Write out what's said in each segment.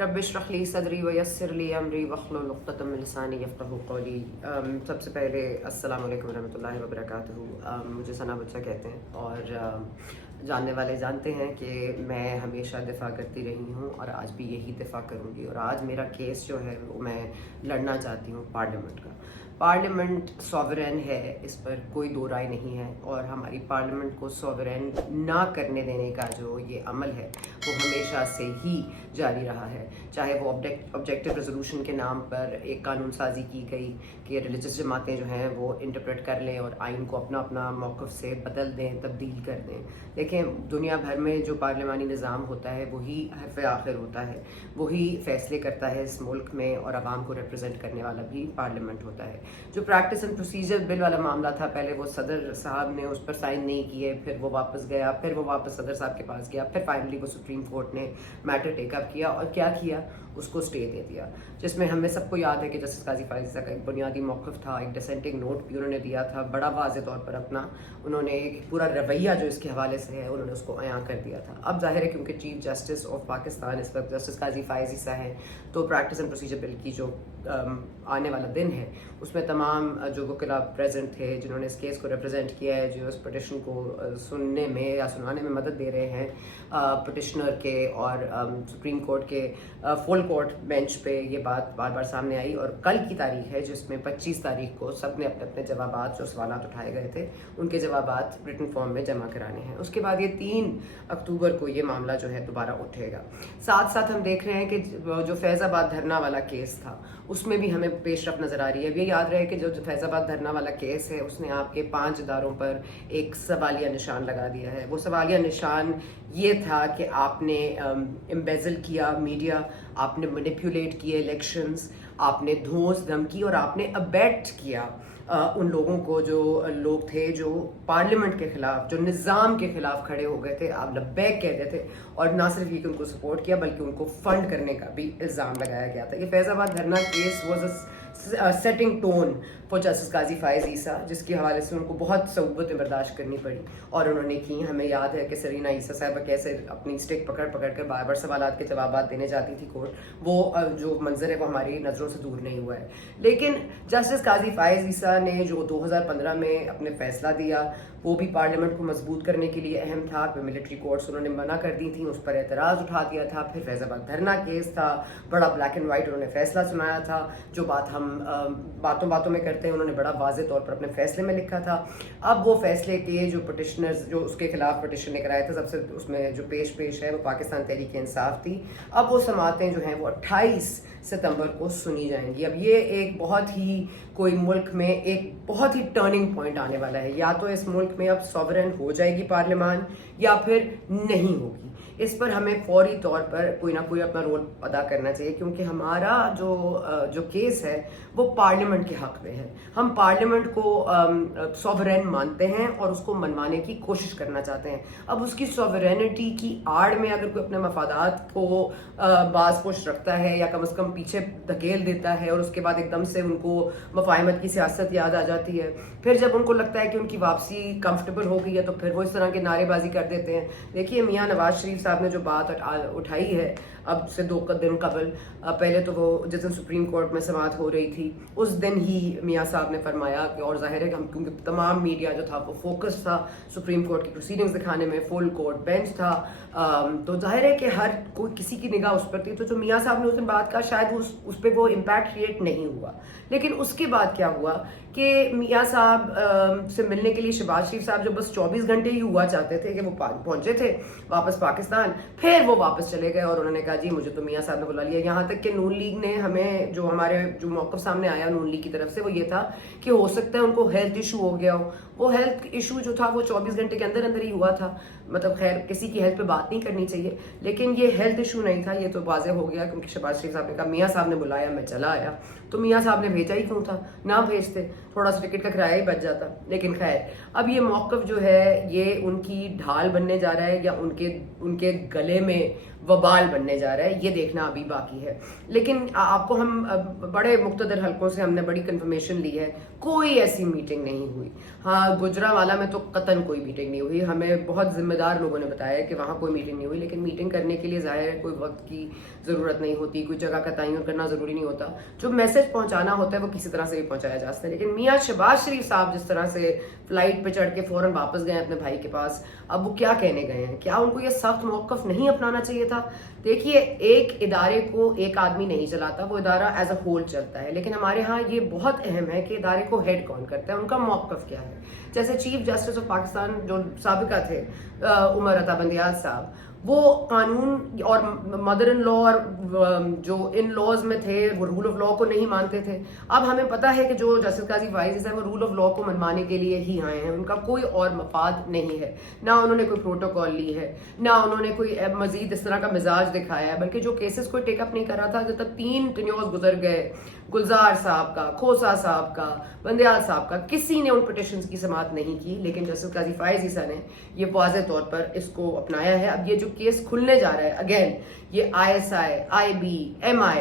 रब इश्रह ली सदरी व यस्सिर ली अमरी वहलुल उक़्दतम मिन लिसानी यफ़क़हू क़ौली। सबसे पहले अस्सलामु अलैकुम रहमतुल्लाहि व बरकातुहू। मुझे सना बच्चा कहते हैं और जानने वाले जानते हैं कि मैं हमेशा दिफ़ा करती रही हूँ और आज भी यही दिफ़ा करूँगी। और आज मेरा केस जो है वो मैं लड़ना चाहती हूँ पार्लियामेंट का। पार्लियामेंट सॉवरेन है, इस पर कोई दो राय नहीं है। और हमारी पार्लियामेंट को सॉवरेन ना करने देने का जो ये अमल है वो हमेशा से ही जारी रहा है। चाहे वो ऑब्जेक्टिव रेजोल्यूशन के नाम पर एक कानून साजी की गई कि रिलीजियस जमातें जो हैं वो इंटरप्रेट कर लें और आइन को अपना अपना मौक़िफ़ से बदल दें, तब्दील कर दें। देखें, दुनिया भर में जो पार्लियामानी निज़ाम होता है वही हर्फ़ आखिर होता है, वही फ़ैसले करता है इस मुल्क में, और आवाम को रिप्रेजेंट करने वाला भी पार्लियामेंट होता है। जो प्रैक्टिस एंड प्रोसीजर बिल वाला मामला था, पहले वो सदर साहब ने उस पर साइन नहीं किए, फिर वो वापस गया, फिर वो वापस सदर साहब के पास गया, फिर फाइनली वो सुप्रीम कोर्ट ने मैटर टेकअप किया और क्या किया, उसको स्टे दे दिया। जिसमें हमें सबको याद है कि जस्टिस काजी फाइज़ ईसा का एक बुनियादी मौक़िफ़ था, एक डिसेंटिंग नोट भी उन्होंने दिया था, बड़ा वाज़ेह तौर पर अपना उन्होंने एक पूरा रवैया जो इसके हवाले से है उन्होंने उसको अयां कर दिया था। अब ज़ाहिर है क्योंकि चीफ जस्टिस ऑफ पाकिस्तान इस वक्त जस्टिस काजी फाइज़ ईसा है, तो प्रैक्टिस एंड प्रोसीजर बिल की जो आने वाला दिन है उसमें तमाम जो वकील प्रेजेंट थे जिन्होंने इस केस को रिप्रेजेंट किया है, जो इस पटिशन को सुनने में या सुनाने में मदद दे रहे हैं, पटिशनर के और सुप्रीम कोर्ट के फुल कोर्ट बेंच पे ये बात बार बार सामने आई। और कल की तारीख है जिसमें 25 तारीख को सब ने अपने अपने जवाबात, जो सवालात उठाए गए थे उनके जवाबात रिटन फॉर्म में जमा कराने हैं। उसके बाद ये 3 अक्टूबर को ये मामला जो है दोबारा उठेगा। साथ साथ हम देख रहे हैं कि जो फैज़ाबाद धरना वाला केस था उसमें भी हमें पेशरफ नज़र आ रही है। ये याद रहे कि जो फैज़ाबाद धरना वाला केस है उसने आपके 5 इदारों पर एक सवालिया निशान लगा दिया है। वो सवालिया निशान ये था कि आपने एम्बेज़ल किया मीडिया, आपने मैनिपुलेट किए इलेक्शंस, आपने धौंस धमकी और आपने अबेट किया उन लोगों को, जो लोग थे जो पार्लियामेंट के ख़िलाफ़, जो निज़ाम के ख़िलाफ़ खड़े हो गए थे। आप लब्बैक कह रहे थे और ना सिर्फ ये कि उनको सपोर्ट किया बल्कि उनको फ़ंड करने का भी इल्ज़ाम लगाया गया था। ये फैज़ाबाद धरना case was setting tone for justice Qazi Faez Isa, जिसके हवाले से उनको बहुत सऊबतें बर्दाश्त करनी पड़ी और उन्होंने की। हमें याद है कि सरीना ईसा साहबा कैसे अपनी स्टिक पकड़ पकड़ कर बार बार सवालात के जवाब देने जाती थी कोर्ट। वो जो मंजर है वो हमारी नज़रों से दूर नहीं हुआ है। लेकिन जस्टिस काजी फाइज़ ईसा ने जो 2015 में अपने फैसला दिया वो भी पार्लियामेंट को मजबूत करने के लिए अहम था। फिर मिलिट्री कोर्ट्स उन्होंने मना कर दी थी, उस पर एतराज़ उठा दिया था। फिर फैज़ाबाद धरना केस था, बड़ा ब्लैक एंड वाइट उन्होंने फैसला सुनाया था। जो बात हम बातों बातों में करते हैं उन्होंने बड़ा वाज़ेह तौर पर अपने फैसले में लिखा था। अब वो फैसले के जो पटिशनर्स जो उसके खिलाफ पटिशन लेकर आए थे, सबसे उसमें जो पेश है वो पाकिस्तान तहरीक इंसाफ थी। अब वो समातें जो हैं वो 28 सितंबर को सुनी जाएंगी। अब ये एक बहुत ही कोई मुल्क में एक बहुत ही टर्निंग पॉइंट आने वाला है। या तो इस मुल्क में अब सॉवरेन हो जाएगी पार्लियामान या फिर नहीं होगी। इस पर हमें फौरी तौर पर कोई ना कोई अपना रोल अदा करना चाहिए, क्योंकि हमारा जो केस है वो पार्लियामेंट के हक में है। हम पार्लियामेंट को सॉवरेन मानते हैं और उसको मनवाने की कोशिश करना चाहते हैं। अब उसकी सॉवरेनिटी की आड़ में अगर कोई अपने मफादात को बाज़पोश रखता है या कम से कम पीछे धकेल देता है और उसके बाद एकदम से उनको मफाहमत की सियासत याद आ जाती है, फिर जब उनको लगता है कि उनकी वापसी कंफर्टेबल हो गई है तो फिर वो इस तरह के नारेबाजी कर देते हैं। देखिए, मियाँ नवाज शरीफ साहब ने जो बात उठाई है अब से 2 दिन कबल, पहले तो वो जिस दिन सुप्रीम कोर्ट में समाअत हो रही थी उस दिन ही मियाँ साहब ने फरमाया कि, और जाहिर है कि हम क्योंकि तमाम मीडिया जो था वो फोकस था सुप्रीम कोर्ट की प्रोसीडिंग्स दिखाने में, फुल कोर्ट बेंच था, तो जाहिर है कि हर कोई किसी की निगाह उस पर थी। तो जो मियाँ साहब ने उस दिन बात कहा शायद उस पर वो इम्पैक्ट क्रिएट नहीं हुआ। लेकिन उसके बाद क्या हुआ कि मियाँ साहब से मिलने के लिए शहबाज शरीफ साहब जो बस 24 घंटे ही हुआ चाहते थे कि वो पहुंचे थे वापस पाकिस्तान, फिर वो वापस चले गए और उन्होंने कहा जी मुझे तो मियाँ साहब ने बुला लिया। यहाँ तक कि नून लीग ने हमें जो मौक़िफ़ सामने आया नून लीग की तरफ से वो ये था कि हो सकता है उनको हेल्थ इशू हो गया हो। वो हेल्थ इशू जो था वो 24 घंटे के अंदर अंदर ही हुआ था। मतलब खैर किसी की हेल्थ पे बात नहीं करनी चाहिए, लेकिन ये हेल्थ इशू नहीं था, ये तो वाज़ेह हो गया क्योंकि शहबाज शरीफ साहब ने कहा मियाँ साहब ने बुलाया मैं चला आया। तो मियाँ साहब ने भेजा ही क्यों था, ना भेजते थोड़ा सा टिकट का किराया ही बच जाता। लेकिन खैर अब ये मौक़िफ़ जो है ये उनकी ढाल बनने जा रहा है या उनके गले में वबाल बनने जा रहा है, ये देखना अभी बाकी है। लेकिन आपको हम बड़े मुख्तदर हलकों से हमने बड़ी कंफर्मेशन ली है, कोई ऐसी मीटिंग नहीं हुई। हाँ, गुजरांवाला में तो कतन कोई मीटिंग नहीं हुई, हमें बहुत जिम्मेदार लोगों ने बताया कि वहाँ कोई मीटिंग नहीं हुई, लेकिन मीटिंग करने के लिए ज़ाहिर है कोई वक्त की ज़रूरत नहीं होती, कोई जगह का तयन करना ज़रूरी नहीं होता, जो मैसेज पहुँचाना होता है वो किसी तरह से भी पहुँचाया जा सकता है। लेकिन मियाँ शहबाज शरीफ साहब जिस तरह से फ्लाइट पे चढ़ के फ़ौरन वापस गए अपने भाई के पास, अब वो क्या कहने गए हैं? क्या उनको ये सख्त मौक़िफ़ नहीं अपनाना चाहिए था? देखिए, एक इदारे को एक आदमी नहीं चलाता, वो इदारा एज अ होल चलता है, लेकिन हमारे यहाँ ये बहुत अहम है कि इदारे को हेड कौन करता है, उनका मौक़िफ़ क्या है। जैसे चीफ जस्टिस ऑफ पाकिस्तान जो साबिका थे उमर अता बंदियाल साहब, वो कानून और मदर इन लॉ और जो इन लॉज में थे वो रूल ऑफ लॉ को नहीं मानते थे। अब हमें पता है कि जो जस्टिस काजी फाइज है वो रूल ऑफ लॉ को मनवाने के लिए ही आए हैं, उनका कोई और मफाद नहीं है, ना उन्होंने कोई प्रोटोकॉल ली है, ना उन्होंने कोई मजीद इस तरह का मिजाज दिखाया है, बल्कि जो केसेस कोई टेकअप नहीं कर रहा था, जब तक 3 टेन्योर्स गुजर गए, गुलजार साहब का, खोसा साहब का, बंदियाल साहब का, किसी ने उन पिटिशंस की समाअत नहीं की। लेकिन जस्टिस काजी फाइज ईसा ने ये वाज़ेह तौर पर इसको अपनाया है। अब ये जो केस खुलने जा रहा है, अगेन ये ISI, IB, MI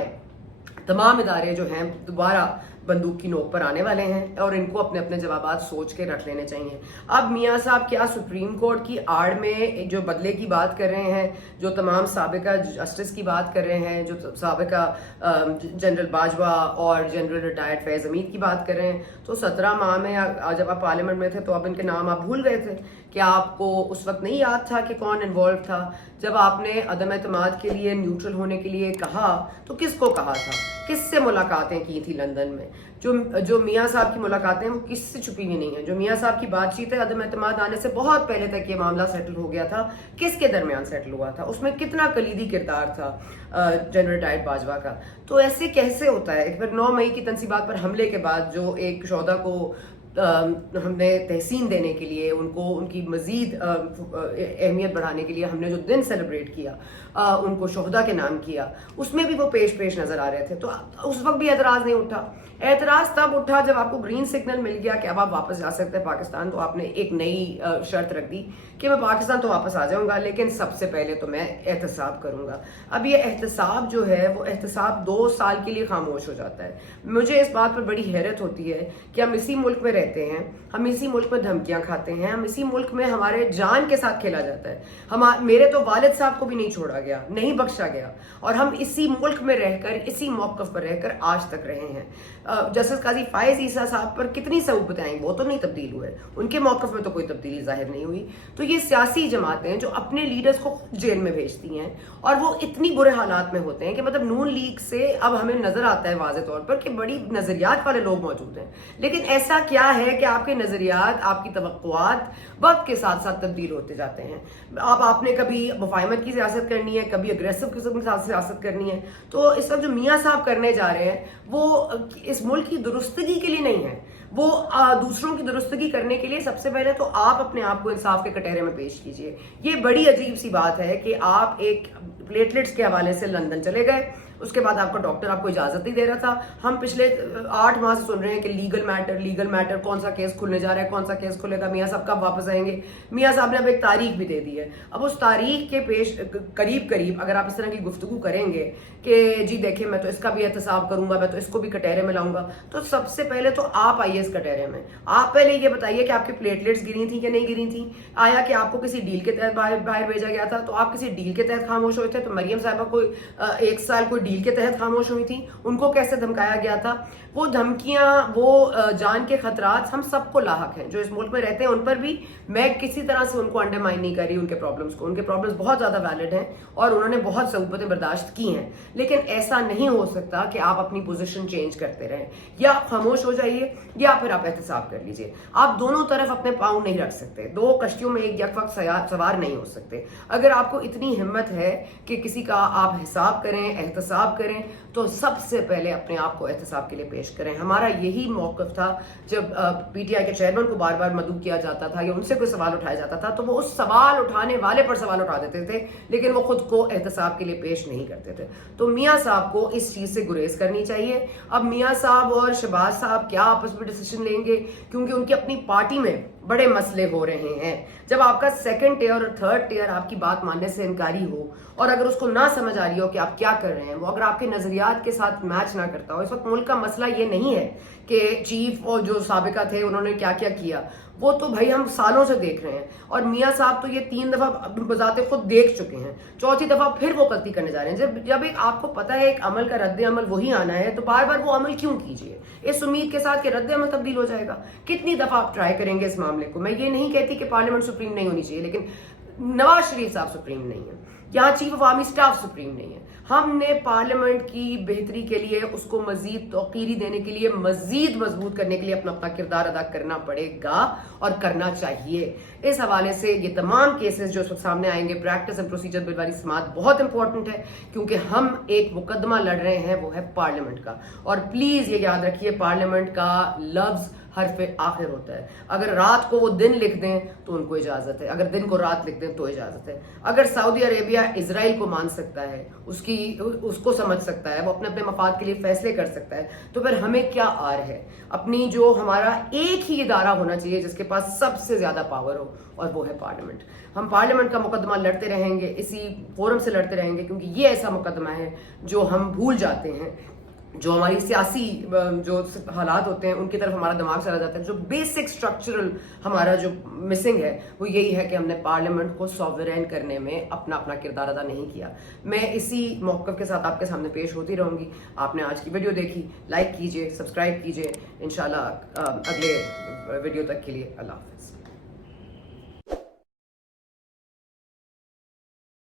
तमाम इदारे जो हैं दोबारा बंदूक की नोक पर आने वाले हैं और इनको अपने अपने जवाबात सोच के रख लेने चाहिए। अब मियाँ साहब क्या सुप्रीम कोर्ट की आड़ में जो बदले की बात कर रहे हैं, जो तमाम साबिका जस्टिस की बात कर रहे हैं, जो साबिका जनरल बाजवा और जनरल रिटायर्ड फैज़ हमीद की बात कर रहे हैं, तो 17 माह में जब आप पार्लियामेंट में थे तो अब इनके नाम आप भूल गए थे? क्या आपको उस वक्त नहीं याद था कि कौन इन्वॉल्व था? जब आपने अदम एतमाद के लिए न्यूट्रल होने के लिए कहा तो किसको कहा था? किससे मुलाकातें की थी लंदन में? जो मियाँ साहब की मुलाकातें हैं वो किससे छुपी हुई नहीं है। जो मियाँ साहब की बातचीत है अदम एतमाद आने से बहुत पहले तक ये मामला सेटल हो गया था, किसके दरमियान सेटल हुआ था? उसमें कितना कलीदी किरदार था जनरल रिटायर्ड बाजवा का? तो ऐसे कैसे होता है? फिर 9 मई की तनसीबात पर हमले के बाद जो एक शोधा को हमने तहसीन देने के लिए, उनको उनकी मज़ीद अहमियत बढ़ाने के लिए हमने जो दिन सेलिब्रेट किया, उनको शोहदा के नाम किया, उसमें भी वो पेश नज़र आ रहे थे। तो उस वक्त भी एतराज़ नहीं उठा। एतराज़ तब उठा जब आपको ग्रीन सिग्नल मिल गया कि अब आप वापस जा सकते हैं पाकिस्तान, तो आपने एक नई शर्त रख दी कि मैं पाकिस्तान तो वापस आ जाऊंगा, लेकिन सबसे पहले तो मैं एहतसाब करूंगा। अब ये एहतसाब जो है वो एहतसाब 2 साल के लिए खामोश हो जाता है। मुझे इस बात पर बड़ी हैरत होती है कि हम इसी मुल्क में रहते हैं, हम इसी मुल्क में धमकियां खाते हैं, हम इसी मुल्क में हमारे जान के साथ खेला जाता है। मेरे तो वालिद साहब को भी नहीं छोड़ा गया, नहीं बख्शा गया, और हम इसी मुल्क में रहकर, इसी मौक़िफ़ पर रहकर आज तक रहे हैं। जस्टिस काजी फाइज ईसा साहब पर कितनी सबूतें आई, वो तो नहीं तब्दील हुए, उनके मौक़िफ़ में तो कोई तब्दीली जाहिर नहीं हुई। तो ये सियासी जमातें जो अपने लीडर्स को जेल में भेजती हैं और वो इतनी बुरे हालात में होते हैं कि मतलब नून लीग से अब हमें नजर आता है वाज़े तौर पर कि बड़ी नजरियात वाले लोग मौजूद हैं, लेकिन ऐसा क्या है कि आपके नजरियात, आपकी तवक्कुआत वक्त के साथ साथ तब्दील होते जाते हैं। अब आपने कभी मुफाहमत की सियासत करनी है, कभी अग्रेसिव किस्म की सियासत करनी है, तो इस वक्त जो मियाँ साहब करने जा रहे हैं वो इस मुल्क की दुरुस्तगी के लिए नहीं है, वो दूसरों की दुरुस्तगी करने के लिए। सबसे पहले तो आप अपने आप को इंसाफ के कटहरे में पेश कीजिए। ये बड़ी अजीब सी बात है कि आप एक प्लेटलेट्स के हवाले से लंदन चले गए, उसके बाद आपका डॉक्टर आपको इजाजत नहीं दे रहा था। हम पिछले 8 माह से सुन रहे हैं कि लीगल मैटर, कौन सा केस खुलने जा रहा है, कौन सा केस खुलेगा, मियाँ साहब कब वापस आएंगे। मियाँ साहब ने अब एक तारीख भी दे दी है। अब उस तारीख के करीब अगर आप इस तरह की गुफ्तगू करेंगे कि जी देखिए मैं तो इसका भी एहतसाब करूंगा, मैं तो इसको भी कटहरे में लाऊंगा, तो सबसे पहले तो आप आइए इस कटहरे में। आप पहले ये बताइए कि आपकी प्लेटलेट्स गिरी थी कि नहीं गिरी थी, आया कि आपको किसी डील के तहत बाहर भेजा गया था, तो आप किसी डील के तहत खामोश हुए थे। तो मरियम साहबा को 1 साल कोई डील के तहत खामोश हुई थी, उनको कैसे धमकाया गया था? वो धमकियां, वो जान के खतरात हम सबको लाहक हैं जो इस मुल्क में रहते हैं, उन पर भी। मैं किसी तरह से उनको अंडरमाइन नहीं कर रही, उनके प्रॉब्लम्स को, उनके प्रॉब्लम्स बहुत ज्यादा वैलिड हैं और उन्होंने बहुत सऊबतें बर्दाश्त की हैं, लेकिन ऐसा नहीं हो सकता कि आप अपनी पोजीशन चेंज करते रहें। या आप खामोश हो जाइए या फिर आप एहतसाब कर लीजिए। आप दोनों तरफ अपने पाँव नहीं रख सकते, 2 कश्तियों में एक वक्त सवार नहीं हो सकते। अगर आपको इतनी हिम्मत है कि किसी का आप हिसाब करें, एहतसाब करें, तो सबसे पहले अपने आप को एहतसाब के लिए पेश करें। हमारा यही मौक़िफ़ था जब PTI के चेयरमैन को बार बार मदऊ किया जाता था या उनसे कोई सवाल उठाया जाता था, तो वो उस सवाल उठाने वाले पर सवाल उठा देते थे, लेकिन वो खुद को एहतसाब के लिए पेश नहीं करते थे। तो मियाँ साहब को इस चीज़ से गुरेज करनी चाहिए। अब मियाँ साहब और शहबाज साहब क्या आपस में डिसीजन लेंगे, क्योंकि उनकी अपनी पार्टी में बड़े मसले हो रहे हैं। जब आपका 2nd टियर और 3rd टियर आपकी बात मानने से इनकारी हो और अगर उसको ना समझ आ रही हो कि आप क्या कर रहे हैं, वो अगर आपके नजरियात के साथ मैच ना करता हो। इस वक्त मुल्क का मसला ये नहीं है कि चीफ और जो साबिका थे उन्होंने क्या क्या किया, وہ تو بھائی ہم سالوں سے دیکھ رہے ہیں، اور میاں صاحب تو یہ 3 دفعہ بذات خود دیکھ چکے ہیں، 4تھی دفعہ پھر وہ غلطی کرنے جا رہے ہیں۔ جب ایک آپ کو پتہ ہے ایک عمل کا رد عمل وہی آنا ہے، تو بار بار وہ عمل کیوں کیجیے اس امید کے ساتھ کہ رد عمل تبدیل ہو جائے گا؟ کتنی دفعہ آپ ٹرائی کریں گے اس معاملے کو؟ میں یہ نہیں کہتی کہ پارلیمنٹ سپریم نہیں ہونی چاہیے، لیکن نواز شریف صاحب سپریم نہیں ہے، یہاں chief of army staff supreme نہیں ہے۔ ہم نے پارلیمنٹ کی بہتری کے لیے، اس کو مزید توقیری دینے کے لیے، مزید مضبوط کرنے کے لیے اپنا کردار ادا کرنا پڑے گا اور کرنا چاہیے۔ اس حوالے سے یہ تمام کیسز جو اس وقت سامنے آئیں گے، پریکٹس اینڈ پروسیجر بل والی سماعت بہت امپورٹنٹ ہے، کیونکہ ہم ایک مقدمہ لڑ رہے ہیں، وہ ہے پارلیمنٹ کا۔ اور پلیز یہ یاد رکھیے، پارلیمنٹ کا لفظ حرف آخر ہوتا ہے۔ اگر رات کو وہ دن لکھ دیں تو ان کو اجازت ہے، اگر دن کو رات لکھ دیں تو اجازت ہے۔ اگر سعودی عربیہ اسرائیل کو مان سکتا ہے، اس کو سمجھ سکتا ہے، وہ اپنے اپنے مفاد کے لیے فیصلے کر سکتا ہے، تو پھر ہمیں کیا آر ہے؟ اپنی جو ہمارا ایک ہی ادارہ ہونا چاہیے جس کے پاس سب سے زیادہ پاور ہو، اور وہ ہے پارلیمنٹ۔ ہم پارلیمنٹ کا مقدمہ لڑتے رہیں گے، اسی فورم سے لڑتے رہیں گے، کیونکہ یہ ایسا مقدمہ ہے جو ہم بھول جاتے ہیں، جو ہماری سیاسی جو حالات ہوتے ہیں ان کی طرف ہمارا دماغ چلا جاتا ہے۔ جو بیسک سٹرکچرل ہمارا جو مسنگ ہے وہ یہی ہے کہ ہم نے پارلیمنٹ کو سوورین کرنے میں اپنا کردار ادا نہیں کیا۔ میں اسی موقف کے ساتھ آپ کے سامنے پیش ہوتی رہوں گی۔ آپ نے آج کی ویڈیو دیکھی، لائک کیجئے، سبسکرائب کیجئے۔ انشاءاللہ اگلے ویڈیو تک کے لیے اللہ حافظ۔